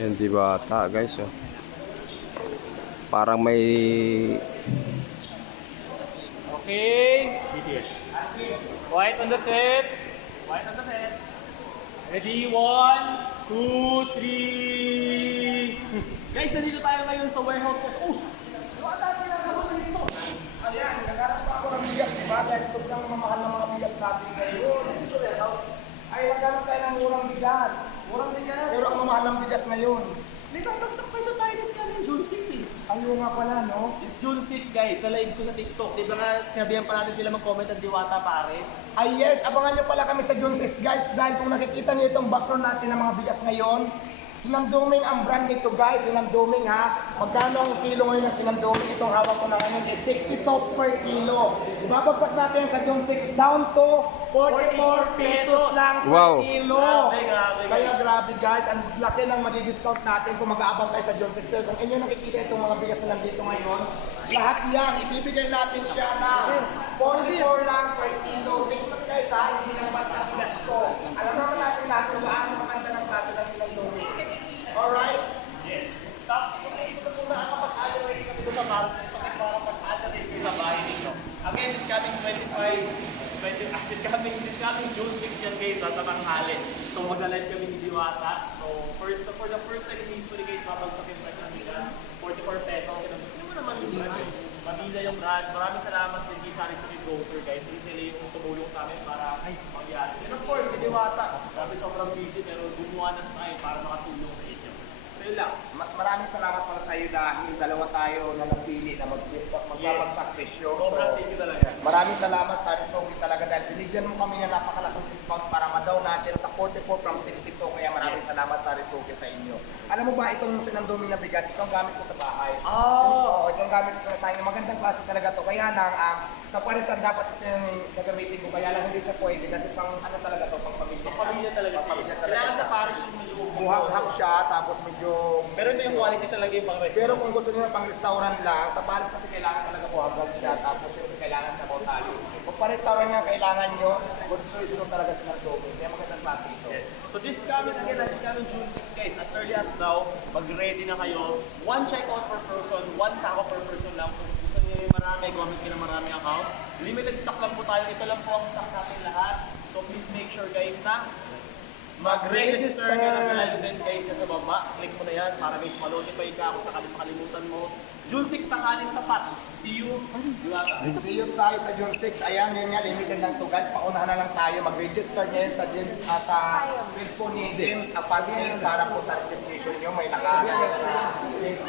Yan Diwata guys, oh. Parang may Okay. BTS. White on the set. White on the set. Ready? 1, 2, 3. Guys, nandito tayo ngayon sa warehouse. Oh! Ayan, nagharap sa ako ng bigas, diba? Dahil sobrang mamahal ng mga bigas natin ngayon. Ay, nagharap tayo ng murang bigas. Murang bigas? Pero ang mamahal ng bigas ngayon. May babagsak pa siya tayo this coming June 6 eh. Ayaw nga pala, no? It's June 6 guys, sa live ko sa TikTok. Di ba nga, sinabihan pa natin sila mag-comment ang Diwata Pares? Ay yes, abangan nyo pala kami sa June 6 guys. Dahil kung nakikita nyo itong background natin ng mga bigas ngayon, Sinanduming ang brand nito guys, Sinanduming ha. Magkano ang kilo ngayon ng Sinanduming? Itong hawak ko na ngayon is 60 top per kilo. Ibabagsak natin sa June 6 down to 44 pesos lang per Wow. kilo. Grabe. Kaya grabe guys, ang laki ng madi-discount natin kung mag-aabang tayo sa June 6. Kung inyo nakikita itong mga bigas na nandito ngayon, lahat yan, ibibigay natin siya na 44 lang per kilo. Tingnan guys ha, hindi lang basta bigas ko. Alam naman natin lahat kung gaano maganda ng klase ng Sinanduming. Alright? Yes. Tapos kung ito po na kapag-advertise kami doon sa parang pag-advertise kayo sa bahay ninyo. Again, this coming 25, this coming June 6 yan guys, at tanghali. So mag-live kami ni Diwata. So for the first time in history guys, babagsakin pa siya ng bigas, 44 pesos. Hindi mo naman yung brand. Mabila yung brand. Maraming salamat din kay Sari Suki Grocer guys. Hindi sila yung tumulong sa amin para magyari. And of course, kay Diwata. Sabi sobrang busy pero gumawa ng time para makatulong sa inyo. So yun lang. Maraming salamat para sa iyo dahil dalawa tayo na napili na magpapasakrisyo. Sobrang thank you talaga. Maraming salamat sa Rizongi talaga dahil binigyan mo kami ng napakalaking discount para madaw natin sa 44 from 62. Kaya maraming salamat sa Rizongi sa inyo. Alam mo ba itong Sinanduming na bigas, itong gamit ko sa bahay. Oh! Oo, itong gamit ko sa bahay. Magandang klase talaga to. Kaya lang, sa parisan dapat ito yung gagamitin ko. Kaya lang hindi siya pwede kasi pang ano talaga to, pang pamilya. Pamilya talaga siya. Pamilya talaga Kailangan siya. sa parish yung medyo Buhak-hak siya, tapos medyo... pero ito yung quality talaga yung pang Pero restaurant. kung gusto niyo pang restaurant lang, sa Paris kasi kailangan talaga buhagag siya, tapos yung kailangan sa Bautali. Kung pa restaurant niya kailangan nyo, good choice ito talaga sa Sinanduming. Kaya magandang klase ito. Yes. So this coming again, this coming June 6 guys, as early as now, mag-ready na kayo. 1 checkout per person, 1 sako per person lang. Kung gusto niyo yung marami, comment kayo ng marami account. Limited stock lang po tayo. Ito lang po ang stock natin lahat. So please make sure guys na mag-register ka na sa live event guys sa baba. Click mo na yan para guys ma-notify ka kung sakaling makalimutan mo. June 6 tanghaling tapat. See you. Diwata. See you tayo sa June 6. Ayan, yun nga, limited lang to guys. Paunahan na lang tayo. Mag-register ngayon sa James, sa Facebook ni James Apartment para po sa registration nyo. May Yes,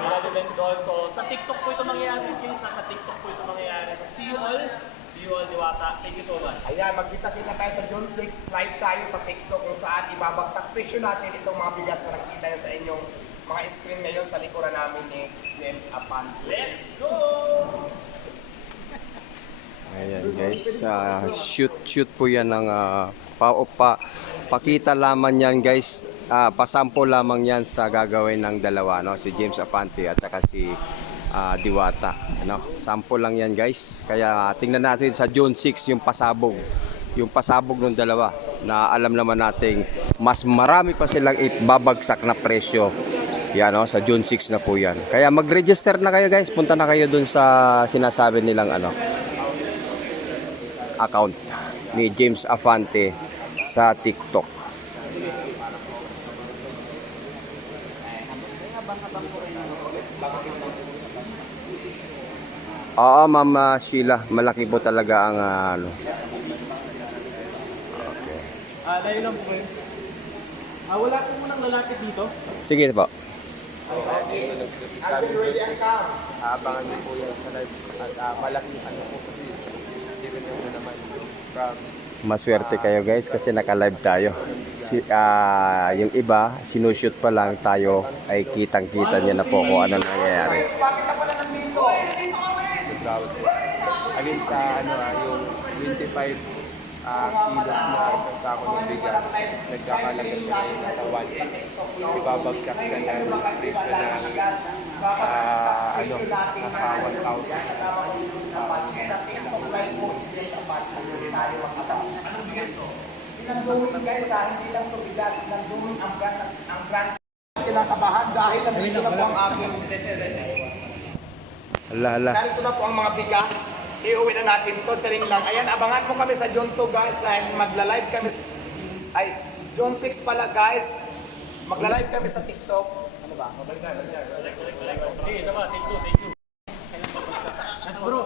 may live event doon. So sa TikTok po ito mangyayari guys. Sa TikTok po ito mangyayari. So see you all. See you all Diwata. Thank you so much. Ayan, magkita-kita tayo sa June 6. Live tayo sa TikTok kung saan ibabagsak presyo natin itong mga bigas na nakikita nyo sa inyong mga screen ngayon sa likuran namin ni James Apartment. Let's go! ayan guys, shoot po yan ng pakita lamang yan guys, pasample lamang yan sa gagawin ng dalawa, no? Si James Apante at saka si Diwata, ano? Sample lang yan guys, kaya tingnan natin sa June 6 yung pasabog ng dalawa na alam naman nating mas marami pa silang ibabagsak na presyo yan, no? Sa June 6 na po yan, kaya mag-register na kayo guys, punta na kayo dun sa sinasabi nilang account ni James Afante sa TikTok. Oo, Ma'am Sheila, malaki po talaga ang Okay. Layo lang po kayo. Wala po munang lalaki dito. Sige po. Alvin, ready and come. Abangan niyo po yan sa live at malaking ano po kasi isipin niyo po naman from Maswerte kayo guys kasi naka-live tayo. Yung iba, sinushoot pa lang, tayo ay kitang-kita niyo na po kung ano nangyayari. Bakit na pala ng Milo? the crowd po. Again sa yung 25 kilos na isang sako ng bigas, nagkakalaga siya ngayon sa 1.6. Ibabagsak ka na ng presyo na nasa 1,000. Sinanduming guys, hindi lang to bigas, sinanduming ang brand kinakabahan dahil nandito na po ang aking Ala. narito na po ang mga bigas. Iuwi na natin to. Saring lang. Ayan, abangan mo kami sa John 2 guys dahil magla-live kami. Ay, John 6 pala guys. Magla-live kami sa TikTok. Ano ba? Sige, tama, take two. Tapos bro,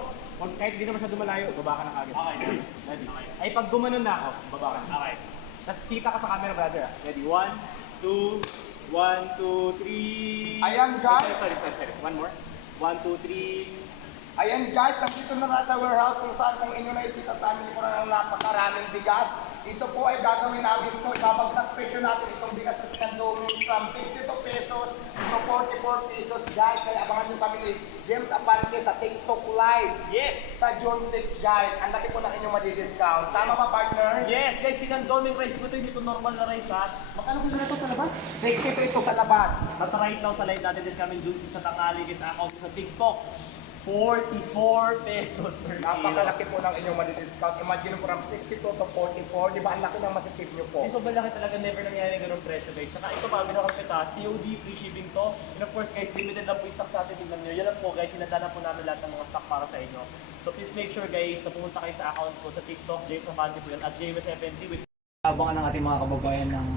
kahit hindi naman siya dumalayo, baba ka na kagad. Okay. Ready? Ay, pag gumanon na ako, baba ka na. Okay. Tapos kita ka sa camera, brother. Ready? 1, 2, 1, 2, 3. Ayan, guys. Sorry. One more. 1, 2, 3. Ayan guys, nandito na sa warehouse kung saan kung inyo nakikita sa amin ko na ng napakaraming bigas. Ito po ay gagawin namin ito. Ibabagsak presyo natin itong bigas sa Scandomin from 62 pesos to 44 pesos guys. Kaya abangan nyo kami ni James Apante sa TikTok live. Yes! Sa June 6 guys. Ang laki po ng inyong madi-discount. Tama ba partner? Yes, guys, sinandoming rice ko ito, hindi ito normal na rice ha. Magkano ko na ito sa labas? 63 to sa labas. At right now sa live natin this coming June 6 sa tanghali guys, account sa TikTok. 44 pesos per kilo. Napakalaki po ng inyong madi-discount. Imagine from 62 to 44. Di ba ang laki ng masasave nyo po? Eh, sobrang laki talaga, never nangyari ganung presyo guys. Saka ito bago na kami kita, COD, free shipping to. And of course guys, limited lang po yung stock sa atin, tingnan nyo. Yan lang po guys, sinadala po namin lahat ng mga stock para sa inyo. So please make sure guys, na pumunta kayo sa account ko sa TikTok, James Amante po yan, at JMS70 with Abangan ng ating mga kababayan ng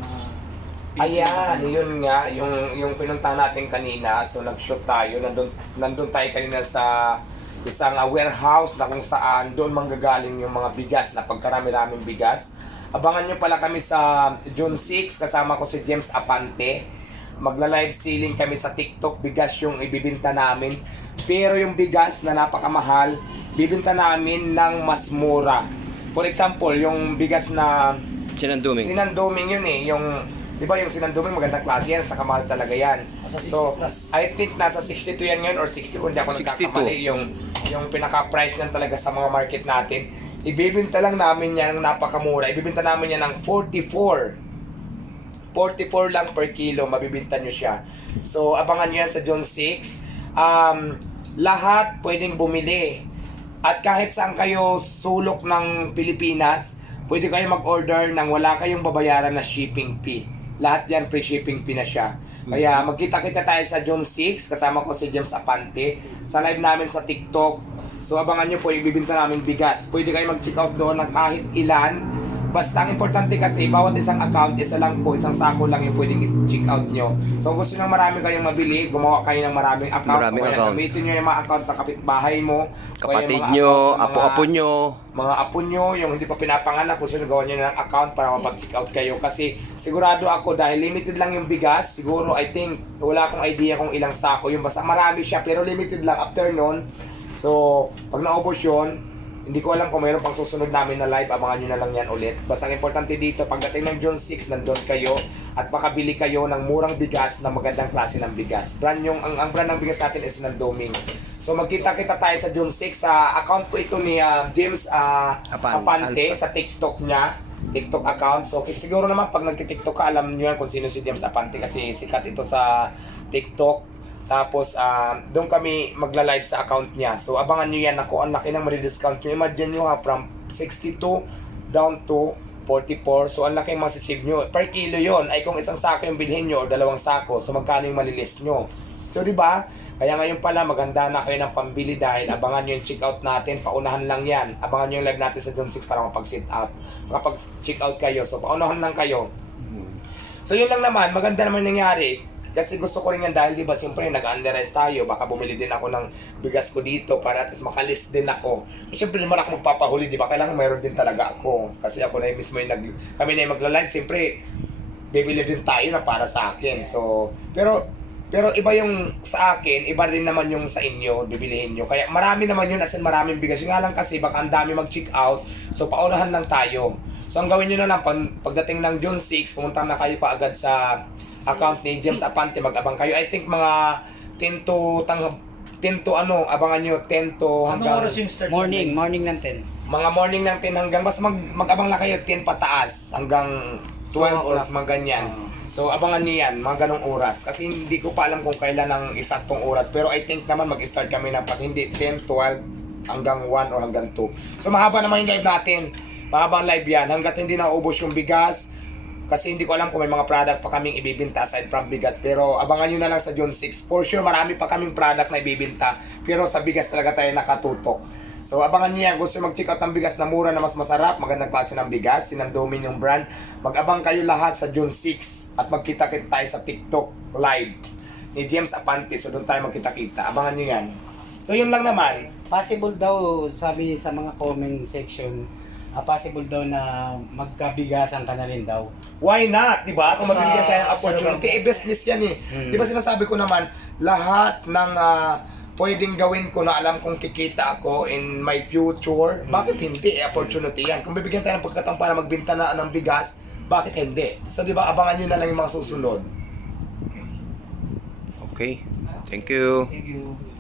Ayan, yun nga, yung pinunta natin kanina. So nag-shoot tayo, nandun tayo kanina sa isang warehouse na kung saan doon manggagaling yung mga bigas na pagkarami-raming bigas. Abangan nyo pala kami sa June 6, kasama ko si James Apante. Magla-live selling kami sa TikTok, bigas yung ibibinta namin. Pero yung bigas na napakamahal, bibinta namin ng mas mura. For example, yung bigas na sinanduming yun eh, yung di ba yung sinanduming magandang klase yan, sa kamahal talaga yan. So, I think nasa 62 yan ngayon or 60 kung di ako 62. nagkakamali yung pinaka-price niyan talaga sa mga market natin. Ibibinta lang namin yan ng napakamura. Ibibinta namin yan ng 44. 44 lang per kilo, mabibinta nyo siya. So, abangan nyo yan sa June 6. Lahat pwedeng bumili. At kahit saan kayo sulok ng Pilipinas, pwede kayo mag-order nang wala kayong babayaran na shipping fee. Lahat yan free shipping fee na siya. Kaya magkita-kita tayo sa June 6, kasama ko si James Apante sa live namin sa TikTok. So abangan nyo po, ibibinta namin bigas. Pwede kayo mag-check out doon ng kahit ilan. Basta ang importante kasi, bawat isang account, isa lang po, isang sako lang yung pwedeng check out nyo. So kung gusto nyo marami kayong mabili, gumawa kayo ng maraming account. Maraming kaya account. gamitin nyo yung mga account ng kapitbahay mo. Kapatid Kaya yung mga nyo, account ng apo-apo nyo. mga apo nyo, yung hindi pa pinapanganak, kung sino gawa nyo ng account para mapag-check out kayo. Kasi sigurado ako, dahil limited lang yung bigas, siguro I think, wala akong idea kung ilang sako yung basta marami siya, pero limited lang after nun. So, pag naubos yun, hindi ko alam kung mayroon pang susunod namin na live, abangan nyo na lang yan ulit. Basta ang importante dito, pagdating ng June 6, nandun kayo at makabili kayo ng murang bigas na magandang klase ng bigas. Ang brand ng bigas natin is Nandoming. So magkita-kita tayo sa June 6. Sa account po ito ni James Apante sa TikTok niya. TikTok account. So siguro naman pag nagtitiktok ka, alam nyo yan kung sino si James Apante kasi sikat ito sa TikTok. Tapos, doon kami magla-live sa account niya. So, abangan nyo yan ako. Ang laki ng madi-discount nyo. Imagine nyo from 62 down to 44. So, ang laki ng masasave nyo. Per kilo yon ay kung isang sako yung bilhin nyo o dalawang sako. So, magkano yung malilist nyo. So, di ba? Kaya ngayon pala, maganda na kayo ng pambili dahil abangan nyo yung check-out natin. Paunahan lang yan. Abangan nyo yung live natin sa June 6 para mapag-sit out. Makapag-check out kayo. So, paunahan lang kayo. So, yun lang naman. Maganda naman nangyari. Kasi gusto ko rin yan dahil diba siyempre nag-underize tayo, baka bumili din ako ng bigas ko dito para at least makalist din ako. Siyempre naman ako magpapahuli, diba kailangan mayroon din talaga ako. Kasi ako na mismo yung kami na yung magla-live, siyempre bibili din tayo na para sa akin. So, pero iba yung sa akin, iba rin naman yung sa inyo, bibilihin nyo. Kaya marami naman yun, as in maraming bigas. Yung nga lang kasi baka ang dami mag-check out, so paunahan lang tayo. So ang gawin nyo na lang, pagdating ng June 6, pumunta na kayo kaagad sa account ni James Apante, mag-abang kayo. I think mga 10 to abangan nyo 10 to hanggang oras yung start? Morning ng 10. mga morning ng 10 hanggang mas mag-abang na kayo 10 pataas hanggang 12 oras mga ganyan. So abangan niyo yan, mga ganong oras. Kasi hindi ko pa alam kung kailan ang eksaktong oras. Pero I think naman mag-start kami na pag hindi 10, 12 hanggang 1 o hanggang 2. So mahaba naman yung live natin. Mahabang live yan hanggat hindi naubos yung bigas. Kasi hindi ko alam kung may mga product pa kaming ibibinta aside from bigas. Pero abangan nyo na lang sa June 6. For sure, marami pa kaming product na ibibinta. Pero sa bigas talaga tayo nakatutok. So abangan nyo yan. Gusto nyo mag-check out ng bigas na mura na mas masarap. Magandang klase ng bigas. Sinandomin yung brand. Mag-abang kayo lahat sa June 6. At magkita-kita tayo sa TikTok live ni James Apante. So doon tayo magkita-kita. Abangan nyo yan. So yun lang naman. Possible daw, sabi sa mga comment section, possible daw na magkabigasan ka na rin daw. Why not? Diba? Kung Sa- magbibigyan tayo ng opportunity, business yan eh. Diba sinasabi ko naman, lahat ng pwedeng gawin ko na alam kong kikita ako in my future, bakit hindi? Opportunity yan. Kung bibigyan tayo ng pagkataon para magbenta na ng bigas, bakit hindi? So diba, abangan nyo na lang yung mga susunod. Okay. Thank you. Thank you.